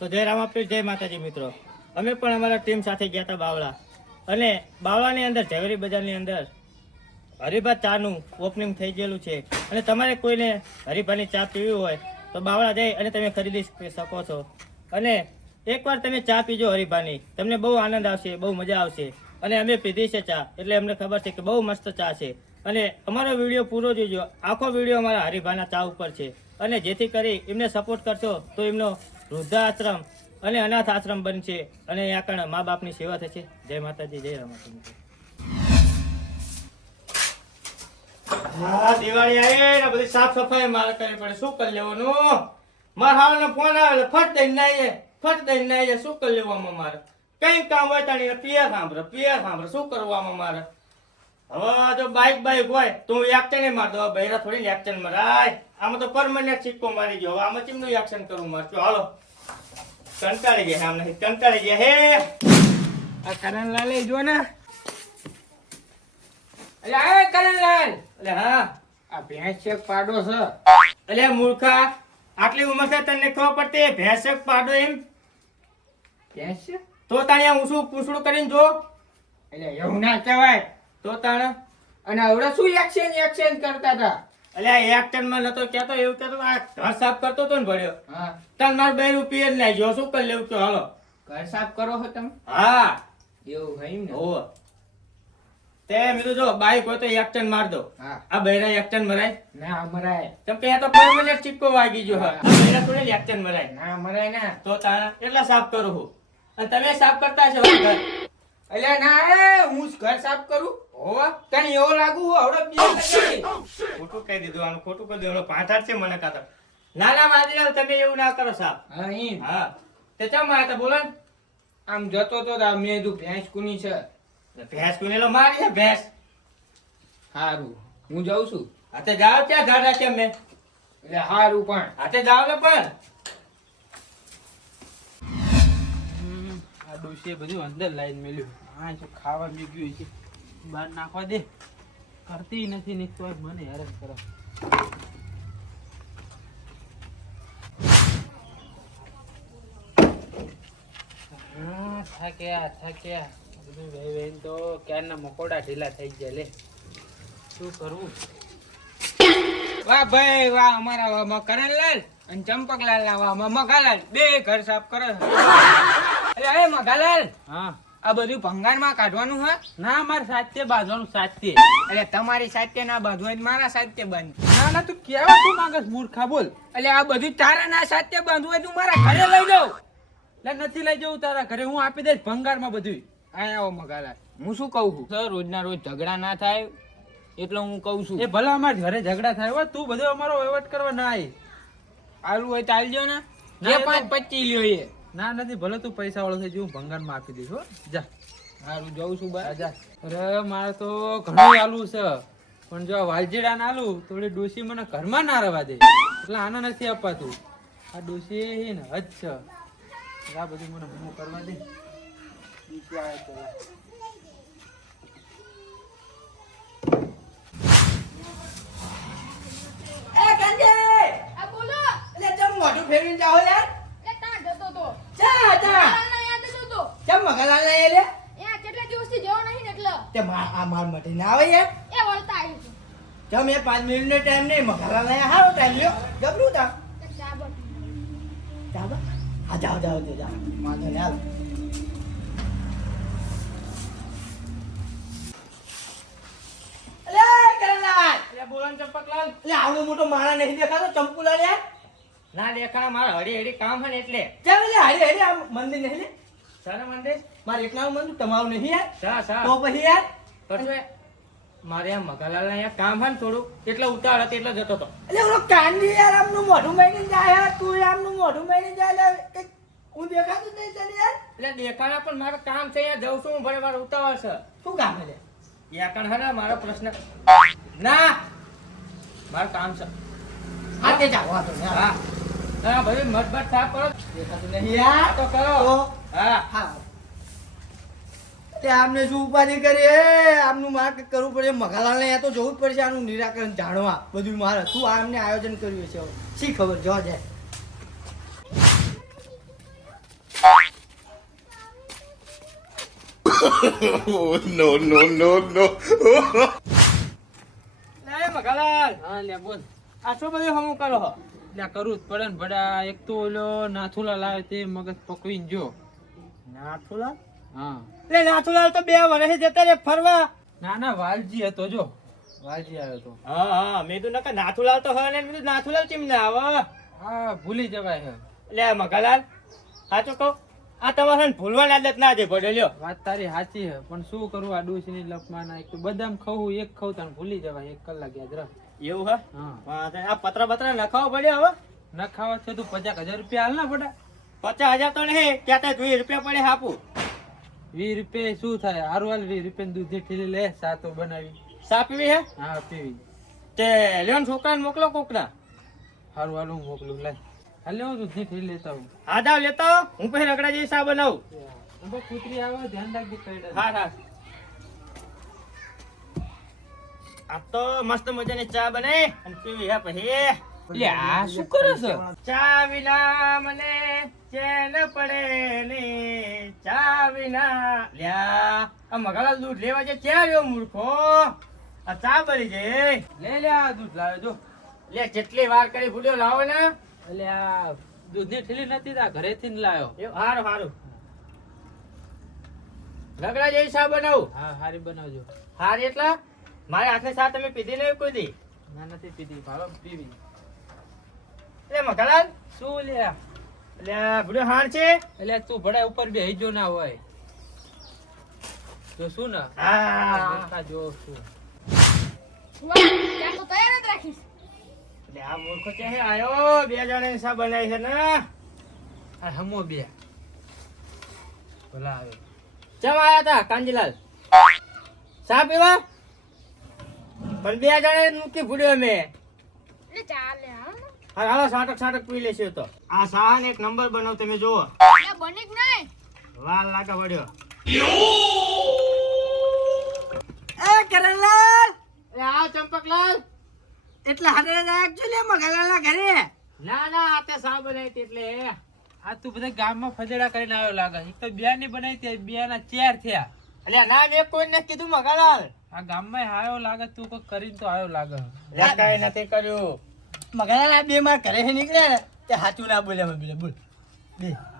તો જય રામાપીર, જય માતાજી મિત્રો. અમે પણ અમારા ટીમ સાથે ગયા હતા બાવળા, અને બાવળાની અંદર ઝવેરી બજારની અંદર હરિભા ચાનું ઓપનિંગ થઈ ગયેલું છે. અને તમારે કોઈને હરિભાની ચા પીવી હોય તો બાવળા જઈ અને તમે ખરીદી શકો છો. અને એકવાર તમે ચા પીજો હરિભાની, તમને બહુ આનંદ આવશે, બહુ મજા આવશે. અને અમે પીધી છે ચા, એટલે અમને ખબર છે કે બહુ મસ્ત ચા છે. અને અમારો વિડીયો પૂરો જોજો, આખો વિડીયો અમારા હરિભાના ચા ઉપર છે. અને જેથી કરી એમને સપોર્ટ કરશો તો એમનો વૃદ્ધાશ્રમ અને અનાથ આશ્રમ બનશે, અને અહીંયા કણ મા બાપની સેવા થશે. જય માતાજી, જય રામાપીર. હા, દિવાળી આવી ને બધી સાફ સફાઈ મારે કરવી પડે. શું કરી લેવાનું? મારા હાવનો ફોન આવે, ફટ દઈને નાઈએ. શું કરી લેવામાં મારે? કઈ કામ હોય તાણી પિયર સાંભળે. શું કરવામાં મારે? હવે જો બાઈક હોય તો હું એક્શન નહીં મારતો. બૈરા થોડી એક્શન મરાય. આમાં તો પરમાનન્ટ સિક્કો મારી ગયો. હવે આમાં ચીમનું એક્શન કરવું મારે? હાલો, કંટાળી ગયા હે. આ કરણલાલ જો ને. અલે આવે કરણલાલ. એટલે હા, આ ભેંસ ચેક પાડો છે. એટલે મૂર્ખા, આટલી ઉંમર છે તને ખબર પડતી ભેંસ પાડો એમ? ભેંસ છે? તો તાણે ઊંસું પૂછડું કરીને જો. એટલે એવું ના કહેવાય. તો તાણે અને હવે શું એક્શન કરતા હતા? એટલે એક્શન માં નતો કેતો, એવું કેતો આ ઘર સાફ કરતો તો ને ભર્યો. હા, તાર માર 2 રૂપિયા જ નાઈ જો. શું કરી લેવું તો હાલો. ઘર સાફ કરો છો તમે? હા, એવું હોય ને. હોવ. તે મેં જો બાઈક હોય તો એક્શન માર દો. હા, આ બૈરા એક્શન મરાય? ના મરાય. કેમ કે આ તો પરમેનન્ટ સિક્કો વાગી ગયો. હા, આ બૈરા થોડી એક્શન મરાય. ના મરાય ના. તો તાણે એટલા સાફ કરું હું, અને તમે સાફ કરતા છો ઘર. એટલે ના હું ઘર સાફ કરું. હોવા તને એવો લાગુ આવડે બે લગાડી. ખોટું કહી દીધું, આનું ખોટું કહી દીધું. પાછળ છે મને કાતો. ના માદીલાલ, તમે એવું ના કરો સાહેબ. હા ઈ. હા, તે ચમ આયા તા બોલો ને? આમ જતો તો આ મેં કીધું ભેંસ કુની છે. ભેંસ કુનેલો મારી છે ભેંસ. હારું હું જાઉં છું. હાથે જાવ, ક્યાં ઘર રાખ્યા મેં? એટલે હારું પણ હાથે જાવ ને પણ. આ ડોશીએ બધું અંદર લાઈન મેલ્યું. હા, જો ખાવા મેગ્યું છે, બહાર નાખવા દે. કરતી નથી ને તોય મને હેરાન કરો. થાક્યા બધું વહીને તો ક્યારના મકોડા ઢીલા થઈ ગયા. લે શું કરવું? વાહ ભાઈ વાહ, અમારા વાહ કરણલાલ અને ચંપકલાલ ના વાહ મગાલાલ બે ઘર સાફ કરે છે. અરે એ મગાલાલ, હા, આ બધું ભંગારમાં કાઢવાનું હે? ના મારે સાચે બાંધવાનું સાચે. એટલે તમારી સાથે ના બાંધવું હોય તો મારા સાથે બાંધ. ના ના, તું કેવા શું માંગસ મૂર્ખા? બોલ. એટલે આ બધું તારા ના સાથે બાંધવું હોય તું મારા ઘરે લઈ જાવ. એટલે નથી લઈ જવું તારા ઘરે, હું આપી દઈશ ભંગારમાં બધું. અહીંયા આવો મગાલાલ, હું શું કહું છું સર, રોજના રોજ ઝઘડા ના થાય એટલે હું કહું છું. એ ભલે અમારે ઘરે ઝઘડા થાય હો, તું બધો અમારો વહીવટ કરવા ના આવી. આલુ હોય તો આલજો ને. ના, જે એ તો- 5-25 લ્યો એ. ના નથી, ભલે તું પૈસા વાળો થઈ જવું, ભંગારમાં આપી દઈશ હો. જા હારું જઉં છું બસ. જા. અરે મારે તો ઘણું આલું છે, પણ જો આ વાલજીડા ના આલું તો ઓલી ડોશી મને ઘરમાં ના રહેવા દે, એટલે આને નથી અપાતું. આ ડોશી ને હજ છે. આ બધું મને હું કરવા દે. ડોશી આવે તો લા. એ કાંજે, આ બોલો એટલે ચમ મોઢું ફેરવીને જાઓ યાર. એ તાં જતો તો જા જા. મગાલાલના યાદ જતો તો ચમ મગાલાલ ના એલે. એ કેટલા દિવસથી જેવો નહીં ને એટલે તે આ માર મઢે ના આવે યાર. એ વળતા આવી છે ચમ એ 5 મિનિટનો ટાઈમ નહીં, મગાલાલ ના હારો ટાઈમ લ્યો. ગબરું તા. કે ચા બન જાબા. આ જાઓ જાઓ જાઓ. માથે ને હાલ. અલે કરલાલ. એટલે બોલો ને ચંપકલાલ. એટલે આવડો મોટો માણા નહીં દેખાતો ચંપુલાલ યાર. ના દેખાણા, મારે હળી કામ છે ને એટલે. ચાલ એટલે હારે હારે આ મંદિર નહીં લે. સારા મંદિર. મારે એકલાનું મંદિર તમારું નહીં યાર. સા તો પછી યાર. પછી મારે આ મગાલાલ અહીંયા કામ છે ને થોડું, એટલે ઉતાવળ હતી એટલે જતો હતો. એટલે ઓલો કાંડી યાર આમનું મોઢું મેળીને જાય યાર. તું આમનું મોઢું મેળીને જાય એટલે કંઈક હું દેખાતું જ નહીં તને યાર. એટલે દેખાણા પણ મારે કામ છે, અહીંયા જઉં છું હું, ભલે મારે ઉતાવળ છે. શું કામ છે લે? યાકણ હે ને મારો પ્રશ્ન. ના, મારું કામ છે. હા તે જાઓ આ તો યાર. હા હા, ભાઈ મતભેદ સાફ કરો. દેખાતું નહીં યાર. આ તો કરો. તો હા, હા. તે આમને શું ઉપાધિ કરી હે? આમનું મારે કંઈક કરવું પડે. મગાલાલને ત્યાં તો જવું જ પડશે આનું નિરાકરણ જાણવા. બધું મારે શું આમને આયોજન કર્યું છે, શી ખબર જો જાય. લે મગાલાલ, હા લે બોલ. આ શું બધું હમું કરો હો? લે કરવું જ પડે ને ભડા. એક તો ઓલો નાથુલા લાવે તે મગજ પકવીને જો. નાથુલાલ? હા. લે નાથુલાલ તો 2 વર્ષે જતા રે ફરવા. ના ના વાલજી હતો જો. વાલજી આવ્યો તો. હા હા, મેં તો નકા નાથુલાલ તો હોય ને, મેં કીધું નાથુલાલ ચીમ ના આવે. હા ભૂલી જવાય હે. લે મગાલાલ, સાચું કહું, આ તમારે ભૂલવાની આદત ના છે પડે લ્યો. વાત તારી સાચી હે, પણ શું કરું આ ડોશીની લપમાં ના. એક તો બદામ ખાવું, એક ખાવું તને ભૂલી જવાય. 1 કલાક યાદ રાખ. એવું હે? હા. વાંધો નહીં. આ પતરા બતરા નખાવો પડ્યો હવે. ન ખાવા છે તું 50,000 રૂપિયા હાલ ના બડા. 50,000 તો નહીં, ત્યાં તો 20 રૂપિયા પડે આપું. 20 રૂપિયા શું થાય? હારું હાલ 20 રૂપિયા દૂધ ઠેલી લે, સાતો બનાવી. સા પીવી હે? હા પીવી. તે લેન છોકરાને મોકલો કોકના. હારું હાલ હું મોકલું લાય. હાલ હું દૂધ ઠેલી લેતા હું. હા જાવ લેતો, હું પછી રગડા જેવી સા બનાવું. હવે કૂતરી આવે ધ્યાન રાખજે કઈડા. હા હા. આ તો મસ્ત મજાની ચા બને અને પીવી હે પછી. લે આ શું કરે છે? ચા વિના મને ચેન પડે ને, ચા વિના. લ્યા આ મગાલા દૂધ લેવા છે, ક્યાં રહ્યો મૂર્ખો? આ ચા બની છે. લે લે આ દૂધ લાવે જો. લે જેટલી વાર કરી ભૂલ્યો લાવો ને. એટલે આ દૂધની ઠેલી નથી તા ઘરેથી જ લાવ્યો. એવું હારું હારું. રગડા જેવી ચા બનાવું. હા હારી બનાવજો. હારી એટલા મારે હાથની ચા તમે પીધી નહીં કોઈ દી? ના નથી પીધી, ભાલો પીવી. એટલે મગાલાલ શું લે? એટલે ભૂલ્યો હાણ છે. એટલે તું ભડા ઉપર બેહી જો ના હોય. જો શું ને હા જો શું. વાહ, ત્યાં તો તૈયાર જ રાખીશ. એટલે આ મૂર્ખો છે આયો 2 જણાની ચા બનાવી છે ને. આ હમો બે ભલા આવ્યો. ચમ આયા તા કાંજીલાલ ચા પીવા? પણ 2 જણાને મૂકી ભૂલ્યો મેં. એટલે ચાલે હા. હા હાલો સાટક સાટક પી લેશે તો. આ ચા ને 1 નંબર બનાવ તમે જુઓ. એટલે બની કે નહીં? વાર લાગે વળ્યો. એ કરણલાલ, એ આવ ચંપકલાલ. એટલે હારે એકચ્યુઅલી મગાલાલા ઘરે. ના ના આ તે ચા બનાવી હતી એટલે. આ તું બધા ગામમાં ફજેડા કરીને આવ્યો લાગે. એક તો બે ની બનાવી તે બે ના 4 થયા. એટલે ના મેં કોઈને કીધું મગાલાલ. આ ગામમાં આવ્યો લાગે, તું કોઈ કરીને તો આવ્યો લાગે. લે કાંઈ નથી કર્યું. મગાલાલા 2 માર ઘરે નીકળ્યા ને તે સાચું ના બોલ્યા મેં બોલ.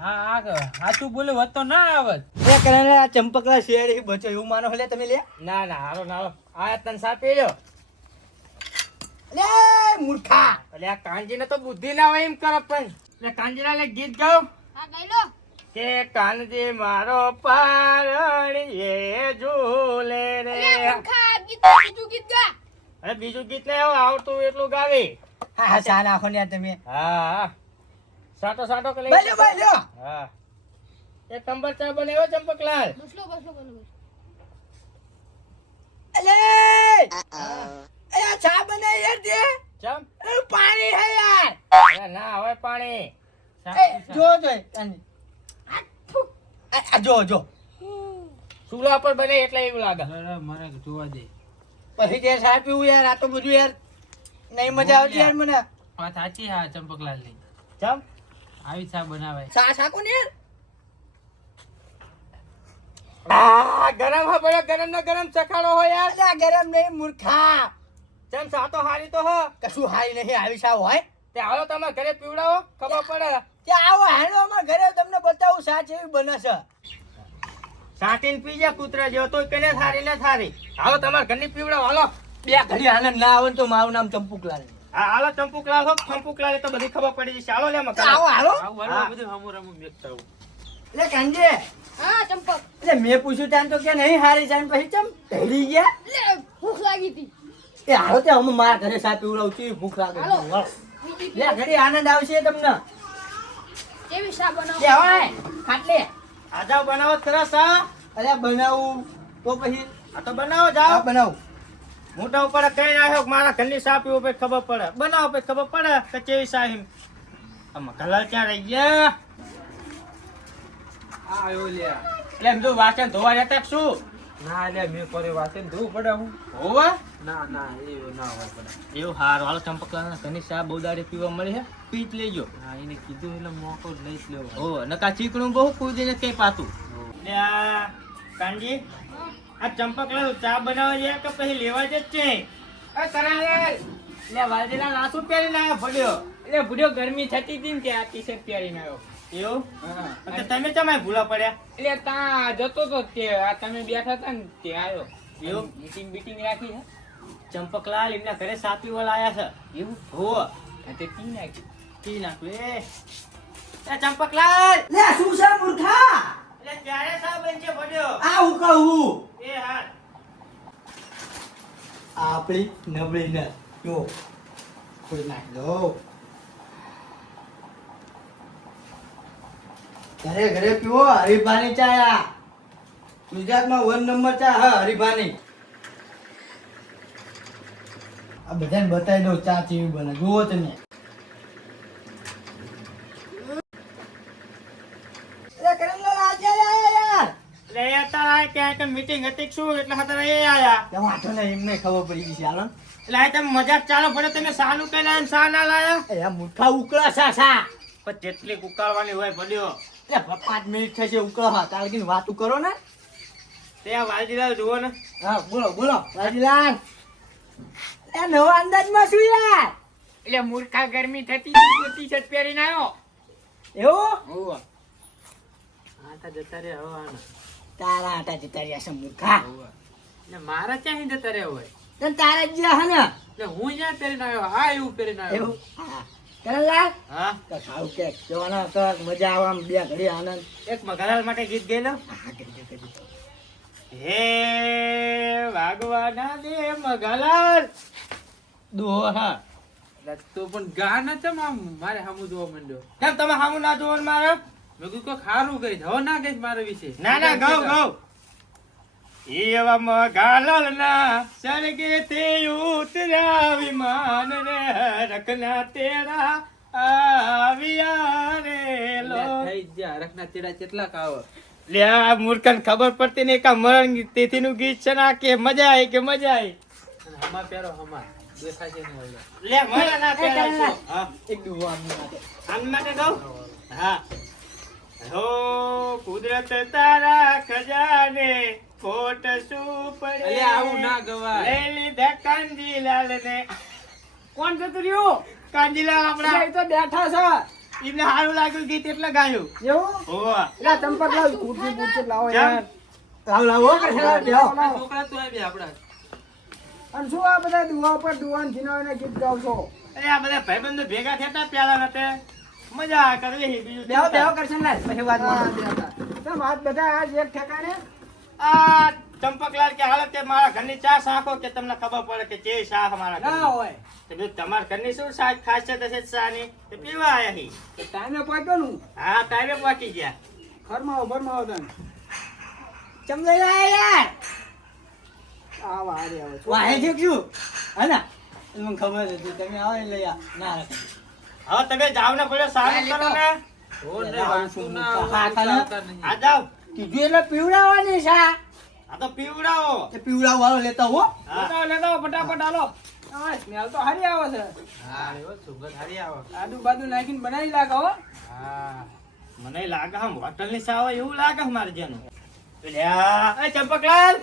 હા આ તું બોલે હોત તો ના આવત. એ કરણલાલ ચંપકલા શેરી બચો એવું માનો લે તમે લે. ના ના હારો ના આ તને ચા પી લ્યો. લે મૂર્ખા. એટલે આ કાંજીને તો બુદ્ધિ ના હોય એમ કરો પણ. એટલે કાંજીલાલ એક ગીત ગાઉં હા ગાઈ લો. કે કાનજી મારો પારણીએ ઝૂલે રે. એટલે મૂર્ખા ગીત ગા, બીજું ગીત ગા. અરે બીજું ગીત નહીં હવે આવડતું એટલું ગાવી. હા હા સા નાખો ને યાર તમે. હા સાટો સાટો કે લઈ. બોલ્યો બોલ્યો. હા એક નંબર ચા બનાવ્યો ચંપકલાલ. બસલો બસલો બસલો. અલે એ ચા બનાવી યાર દે. ચમ એ પાણી હે યાર. અરે ના હવે પાણી. એ જો જો આ જો જો ચૂલા પર બને એટલે એવું લાગે. અરે મને જોવા દે. પછી તે ચા પીવું યાર. આ તો બધું યાર નહીં મજા આવતી યાર મને. વાત સાચી હા ચંપકલાલ ની. ચમ આવી ચા બનાવાય. ચા સાકો ને યાર. આ ગરમ હે બડો ગરમ નો ગરમ ચખાડો હો યાર. અલ્યા ગરમ નહીં મૂર્ખા. ચમ સાતો હારી તો હો. કશું હારી નહીં આવી ચા હોય. તે હાલો તમારા ઘરે પીવડાવો ખબર પડે. ત્યાં આવો હેલો અમારા ઘરે તમને બતાવું ચા કેવી બને છે. સાટીને પી જા કૂતરા જેવો તો કેને થારી ને થારી. હાલો તમારા ઘરની પીવડાવો હાલો. બે ઘડી આનંદ ના આવે ને તો મારું નામ ચંપુકલાલ. હા હાલો ચંપુકલાલ હો ચંપુકલાલ તો બધી ખબર પડી જશે. હાલો લે આવો મકા. હાલો. આવું હા. બધું હમું રમું મેકતા આવું. એટલે કાંજે હા ચંપક. એટલે મેં પૂછ્યું ત્યાં તો કે નહીં હારી ચા પછી ચમ ઢળી ગયા. એટલે ભૂખ લાગી હતી. એ હાલો તે અમે મારા ઘરે ચા પીવડાવું છું. ભૂખ લાગે છે. હાલો. હાલો. બીજી લે ઘડી આનંદ આવશે તમને. કેવી શા બનાવો? લે હોય ખાટલે. આ જાઓ બનાવો સરસ હા. અલ્યા બનાવું તો પછી આ તો બનાવો હા જાઓ. બનાવું. મોટા ઉપર કઈ આવ્યો કે મારા ઘરની સા પીવો પછી ખબર પડે. બનાવો પછી ખબર પડે કે કેવી સા એમ. આ મકાલાલ ક્યાં રહી ગયા? આ આવ્યો લે. એટલે એમ જો વાસણ ધોવા જતા કે શું? ના લે મેં કરે વાસણ ધોવું પડે હું. હોવા ના ના એવું ના હોય પડે. એવું હારું હાલો ચંપકલાલ ઘરની સા બહુ દાડી પીવા મળી છે પી જ લેજો. હા એને કીધું એટલે મોકો જ લઈ જ લેવો. ઓ નકા ચીકણું બહુ કૂદીને કઈ પાતું. કાનજી આ ચંપકલાલ ચા બનાવવા જાય કે પછી લેવા જ છે? એ કરણલાલ લે વાલજીલા નાસું પહેરીને આવ્યો ભડ્યો. એટલે બુઢો ગરમી થતી હતી ને તે આ ટી-શર્ટ પહેરીને આવ્યો. એવું? હા. તો તમે ચમાય ભૂલા પડ્યા? એટલે ત્યાં જતો તો તે આ તમે બેઠા હતા ને તે આવ્યો. એવું? મીટિંગ બીટિંગ રાખી છે. ચંપકલાલ એમના ઘરે સા પીવા લાયા છે. એવું? હો હા તે પી નાખ્યું. પી નાખ્યું એ ચંપકલાલ લે શું છે મૂર્ખા એટલે ત્યારે સા બનશે ભડ્યો. આ હું કહું એ હા આપણી નબળી ને જો ખોઈ નાખ દો ઘરે ઘરે પીવો હરીફાની ચા આ. ગુજરાતમાં 1 નંબર ચા હા હરીફાની. આ બધાને બતાવી દો ચા કેવી બને જુઓ તમે. અરે કરમલાલ આજે આયા યાર. એટલે એ તારા ક્યાંક મીટિંગ હતી કે શું એટલે અત્યારે એ આયા. તે વાંધો નહીં એમને ખબર પડી ગઈ છે હાલો. એટલે આ તમે મજાક ચાલો પડે તમે સાનું કઈ લાયા ને સા ના લાયા? એ આ મૂર્ખા ઉકળા સા પણ જેટલી ઉકાળવાની હોય ભડ્યો. એટલે 5 મિનિટ થશે ઉકળવા તાર કીને વાતું કરો ને. તે આ વાલજીલાલ જુઓ ને. હા બોલો બોલો રાજીલાલ એ નવા અંદાજમાં શું યાર એટલે મૂર્ખા ગરમી થતી હતી તો ટી-શર્ટ પહેરીને આવ્યો. એવું હોવે. આટા જતા રે હવે આના. તારા આટા જતા રહ્યા છે મૂર્ખા. એટલે મારા ક્યાં જતા રહ્યા હોય? તને તારા જ જ્યાં હે ને એટલે હું જ્યાં પહેરીને આવ્યો હા એવું પહેરીને આવ્યો. એવું હા કરલા હા તો ખાવ કે જવાના તો મજા આવે આમ બે ઘડી આનંદ. એક મગલાલ માટે ગીત ગઈ લો. હા કરી હે વાગવાના દે મગલાલ દોહા. એટલે તો પણ ગા ના ચમ આમ મારે સામું જોવા માંડ્યો. કેમ તમે હામું ના જોવો ને મારે? મેં કીધું કોક સારું કહીશ હવે ના કહીશ મારા વિશે. ના ના ગૌ ગૌ એવા મગલાલ ના સરગે તે ઉતર્યા વિમાન રે રખના તેરા આવ્યા રે લો. એટલે થઈ જ જા રખના ચેડા કેટલા કાવ. લ્યા મૂર્ખન ખબર પડતી નહીં કા મરણ તિથિ નું ગીત છે ના કે મજા આવી કે મજા આવી. અને હમા પહેરો હમા દેખાશે ને હવે. લે મને ના પહેરાય. હા એક દુવા આમની માટે આમ માટે ગૌ. હા હો કુદરત તારા ખજાને ખોટ શું પડે. અલે આવું ના ગવાય. લઈ લીધા કાંજીલાલ ને. કોણ જતું રહ્યું? કાંજીલાલ આપડા એ તો બેઠા છે. એમને સારું લાગ્યું ગીત એટલે ગાયું. એવું? હોવા એટલે ચંપકલાલ કુર્તી કુર્તી લાવો કેમ? યાર. લાવ લાવો કરલા બેહો. આ છોકરા તો આવી આપડા. અને શું આ બધા દુવા પર દુવાન જીનાવાના ગીત ગાવ છો? અરે આ બધા ભાઈબંધો ભેગા થયા તા પ્યાલા નતે મજા કરવી બીજું બેહો શું બેહો થાય? કરશનલાલ પછી વાત હા, કરો. બેઠા. કેમ આજ બધા આજ એક ઠેકાણે? આ ચંપકલાલ કે હાલત તે મારા ઘરની ચા શાખો કે તમને ખબર પડે કે જે શાખ મારા ના ઘરની. હોય. તો બીજું તમારા ઘરની શું શાક ખાસિયત હશે ચાની તે પીવા આયા હી. તો ટાઈમે પહોંચ્યો નું. હા ટાઈમે પહોંચી ગયા. ઘરમાં ભરમાવો તને. ચમલાઈ લાય યાર આવા હારે આવે. વાહે છે શું હા ને મને ખબર હતી તમે આવો ને લઈ આ ના રાખો. હવે તમે જાવ ને બોલો સારું કરો ને. રોડ ને આવું વાંચતું શું ના મોટા આવું ખાખા આવતા નહીં. આ જાવ. કીધું એટલે પીવડાવવાની છે આ. આ તો પીવડાવો. તે પીવડાવ વાળો લેતા હો હા લેતા લેતા ફટાફટ હાલો. હા સ્મેલ તો હારી આવે છે. હા એવો સુગંધ સારી આવે. આદુ બાદુ નાખીને બનાવી લાગે હો. હા મને લાગે હમ હોટલ ની ચા હોય એવું લાગે મારે જેનું. લ્યા એ ચંપકલાલ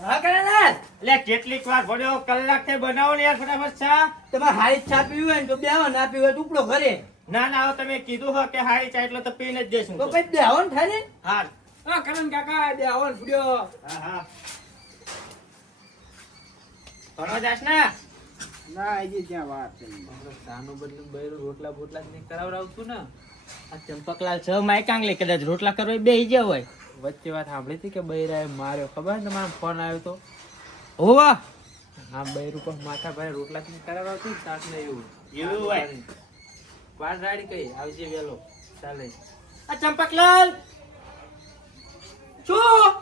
હા કરલાલ લે કેટલીક વાર ભર્યો કલાક થી બનાવો ને યાર ફટાફટ ચા. તમારે હારી ચા પીવી હોય ને તો બેહો ના પીવી હોય તો ઉપડો ઘરે ના ના હવે તમે કીધું હો કે હારી ચા એટલે તો પીને જ જઈશું તો તો. પછી બેહો ને થાને હા હા કરણ કાકા બે આવો ને ફૂડ્યો. હા હા ભણવા જાશ ને. ના હજી ત્યાં વાત છે. આપણે ચાનું બદલે બૈરું રોટલા બોટલા જ નહીં કરાવડાવતું ને. આ ચંપકલાલ છ માય કાંગલી કદાચ રોટલા કરવા બેહી ગયા હોય. વચ્ચે વાત સાંભળી હતી કે બૈરાએ માર્યો ખબર ને તમારો ફોન આવ્યો તો. હોવા હા બૈરું પણ માથા ભાઈ રોટલા જ નહીં કરાવડાવતું ને શાક ને એવું. એવું હોય. વાર રાડી કઈ આવજે વેલો ચાલે. આ ચંપકલાલ શું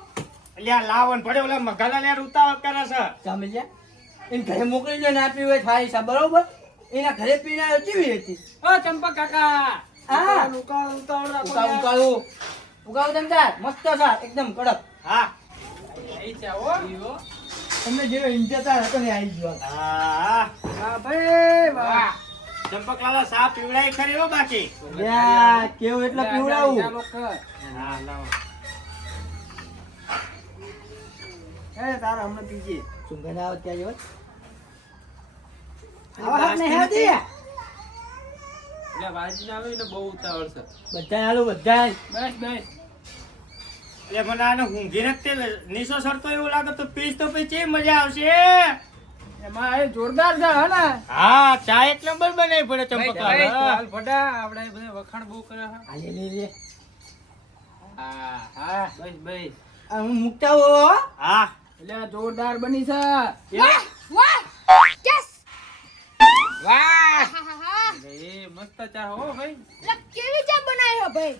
લ્યા લાવન પડ્યો ઓલા મગાલા લ્યા ઉતાવળ કરે છે. સમજ્યા એને ઘરે મોકલી દે ના પીવી હોય થાળી સા બરોબર એના ઘરે પીને આવ્યો કેવી હતી ઓ ચંપક કાકા. હા. ઉતાવળ રાખો ઉકાળું યાર. ઉકાળું ઉકાળું તમે તાર મસ્ત છે એકદમ કડક હા અહીં છે હો. પીવો. તમને જેવો ઇન્તજાર હતો ને આવી ગયો હા હા ભાઈ વાહ. ચંપકલાલ સા પીવડાઈ ખરી હો બાકી. યા કેવું એટલે પીવડાવું ચાલો કર. હા લાવો. તારા હમણાં પીજે સુગંધ આવે ત્યાં જેવો આવા હાથ નહીં આવતી એટલે વાલજીને આવે ને બહુ ઉતાવળ છે. બધા હાલો બધા બસ બસ એટલે મને આને ઊંઘી નથી નીચો સરતો એવું લાગે તો પીસ તો પછી કેવી મજા આવશે. એમાં એ જોરદાર છે હે ને હા ચા એક નંબર બનાવી પડે ભાઈ, ચંપકલાલ. લાલ ભડા આપણે એ બધા વખાણ બહુ કરે છે. આ લે લે હા હા બસ બસ. આ હું મુકતા હો હા એટલે આ જોરદાર બની છે વાહ વાહ યસ વાહ આહાહા. એટલે એ મસ્ત ચા હો ભાઈ. લે કેવી ચા બનાવી હે ભાઈ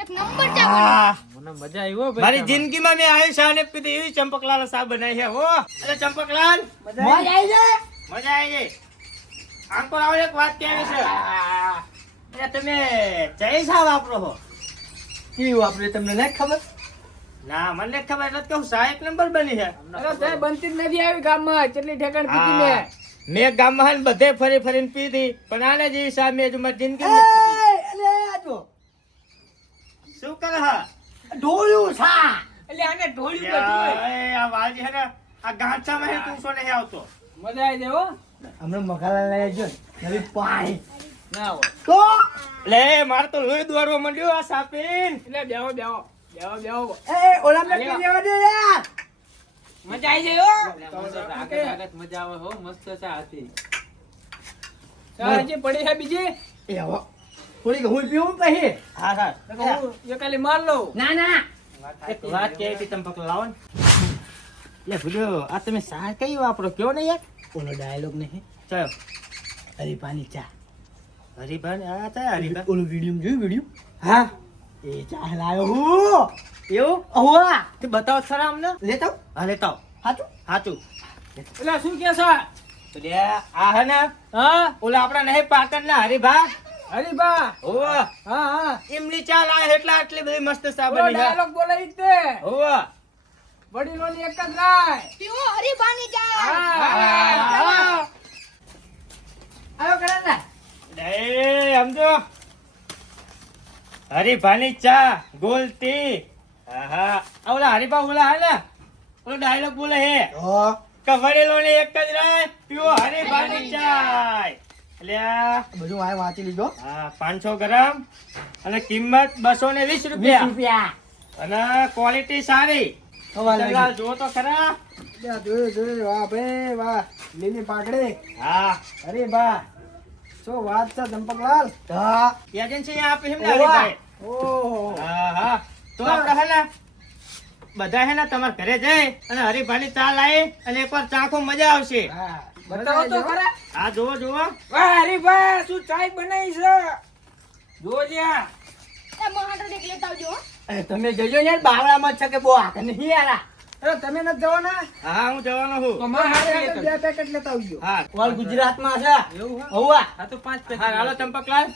એક નંબર ચા બનાવી હા. મને મજા આવી હો ભાઈ. મારી જિંદગીમાં મેં આવી શા ને પીધી એવી ચંપકલાલ શા બનાવી છે હો. અરે ચંપકલાલ મોજ આવી જાય મજા આવી ગઈ. આંકો લાવો એક વાત કેવી છે. એટલે તમે જય શા વાપરો છો? કેવું આપણે તમને નહીં ખબર ના મને ખબર નથી કે હું શા એક નંબર બની છે. અરે સાહેબ બનતી જ નથી આવી ગામમાં કેટલી ઠેકાણ પીધી હા. મેં મેં ગામમાં હે ને બધે ફરી ફરીને પીધી પણ આને જેવી શા મેં હજુ મારી જિંદગીમાં નથી પીધી. અલે આ જો શું કરે હા? ઢોળ્યું સા એટલે આને ઢોળ્યું બધું એ આ વાલજી હે ને આ ગાંઠામાં હે તું સોને હે આવતો. મજા આવી જાય હો હમણાં મખાલા લઈ આવજો નવી પાણી ના હોય તો લે મારે તો લોહી દોડવા માંડ્યું આ સાપીન. એટલે બેહો બેહો બેહો બેહો એ ઓલા મેં પી લેવા દે યાર મજા આવી જાય હો આગત આગત મજા આવે હો મસ્ત ચા હતી. ચા હજી પડી છે બીજી એ હવે થોડીક હું પીવું પછી હા હા હું એ ખાલી માર લઉં ના ના એક વાત કેવી હતી ચંપક લાવો ને. લે ભૂલ્યો આ તમે શા કઈ વાપરો કયો ને યાર. ઓલો ડાયલોગ નહીં ચાલો હરીપાની ચા હરીભાન આ થાય હરીભાન. ઓલું વિડીયો જોયું વિડીયો હા એ ચા લાવ્યો હું એવું ઓવા તે બતાવો ખરા અમને. લેતો હા લેતા આવો. હાચું સાચું. એટલે શું કે છે તો લે આ હે ને હા ઓલા આપણા નહીં પાટણના હરીભા હરીબા ઓવા હા હા એમની ચા લાવે એટલા આટલી બધી મસ્ત ચા ઓલો બની છે. ડાયલોગ બોલે ઈ જ તે ઓવા વડીલોની એક જ રાય પીવો હરીબાની ચા હા આવ્યો કરે ને એ સમજો હરીભાની ચા ગોલતી. હા ઓલા હરીભા ઓલા હે ને ઓલો ડાયલોગ બોલે હે ઓ કે વડીલોની એક જ રાય પીવો હરીભાની ચા. એટલે આ બધું આ વાંચી લીધો હા 500 ગ્રામ અને કિંમત 220 20 રૂપિયા રૂપિયા અને ક્વોલિટી સારી. સવાલ ચંપકલાલ જુઓ તો ખરા. જોયું જોયું વાહ ભાઈ વાહ લીલી પાઘડી હા અરે બા શું વાત છે ચંપકલાલ હા એજન્સી આપી એમ ને ઓવા. હરીભાઈ. ઓહો હા હા તો આપણે હે ને બધા હે ને તમારા ઘરે જઈ અને હરીભાની ચા લાવી અને એકવાર ચાખો મજા આવશે. હા બતાવો તો ખરા હા જુઓ જુઓ વાહ હરીબા શું ચાય બનાવી છે જોજ્યા એ મોહાટો દેખ લેતા આવજો હો. અરે તમે જજો યાર બાવળામાં જ છે કે બહુ હાથ નહીં યાર અરે તમે નથી જવાના હા હું જવાનો તો છું. મારા હાથે બે પેકેટ લેતા આવજો હા ઓલ ગુજરાતમાં છે એવું હા? હોવા આ તો 5 પેકેટ. હા હાલો ચંપકલાલ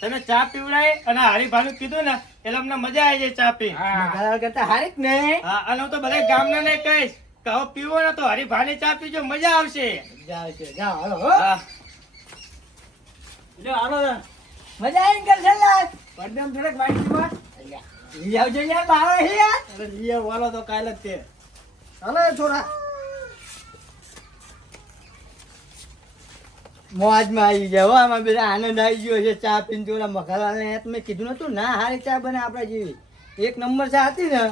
તમે ચા પીવડાય અને હરીભાનું કીધું ને એટલે અમને મજા આવી જાય ચા પી. હા મખાલા કરતા હારી જ નહીં હા અને હું તો બધા ગામના ને કહીશ કે હવે પીવો ને તો હરીભાની ચા પીજો મજા આવશે. જાઓ છે જાઓ હાલો હો હા જો હાલો મજા આવી ને કરશે લાય પડદમ થોડેક વાઈટમાં લઈ આવજો યાર બાવળા હે યાર અરે લીએ વાલો તો કાલ જ તે હાલો છોરા મોજમાં આવી જાય હો આમાં બધા આનંદ આવી ગયો છે ચા પીને તો ઓલા મખાલા ને મેં કીધું નતું ના હારી ચા બને આપણા જેવી એક નંબર ચા હતી ને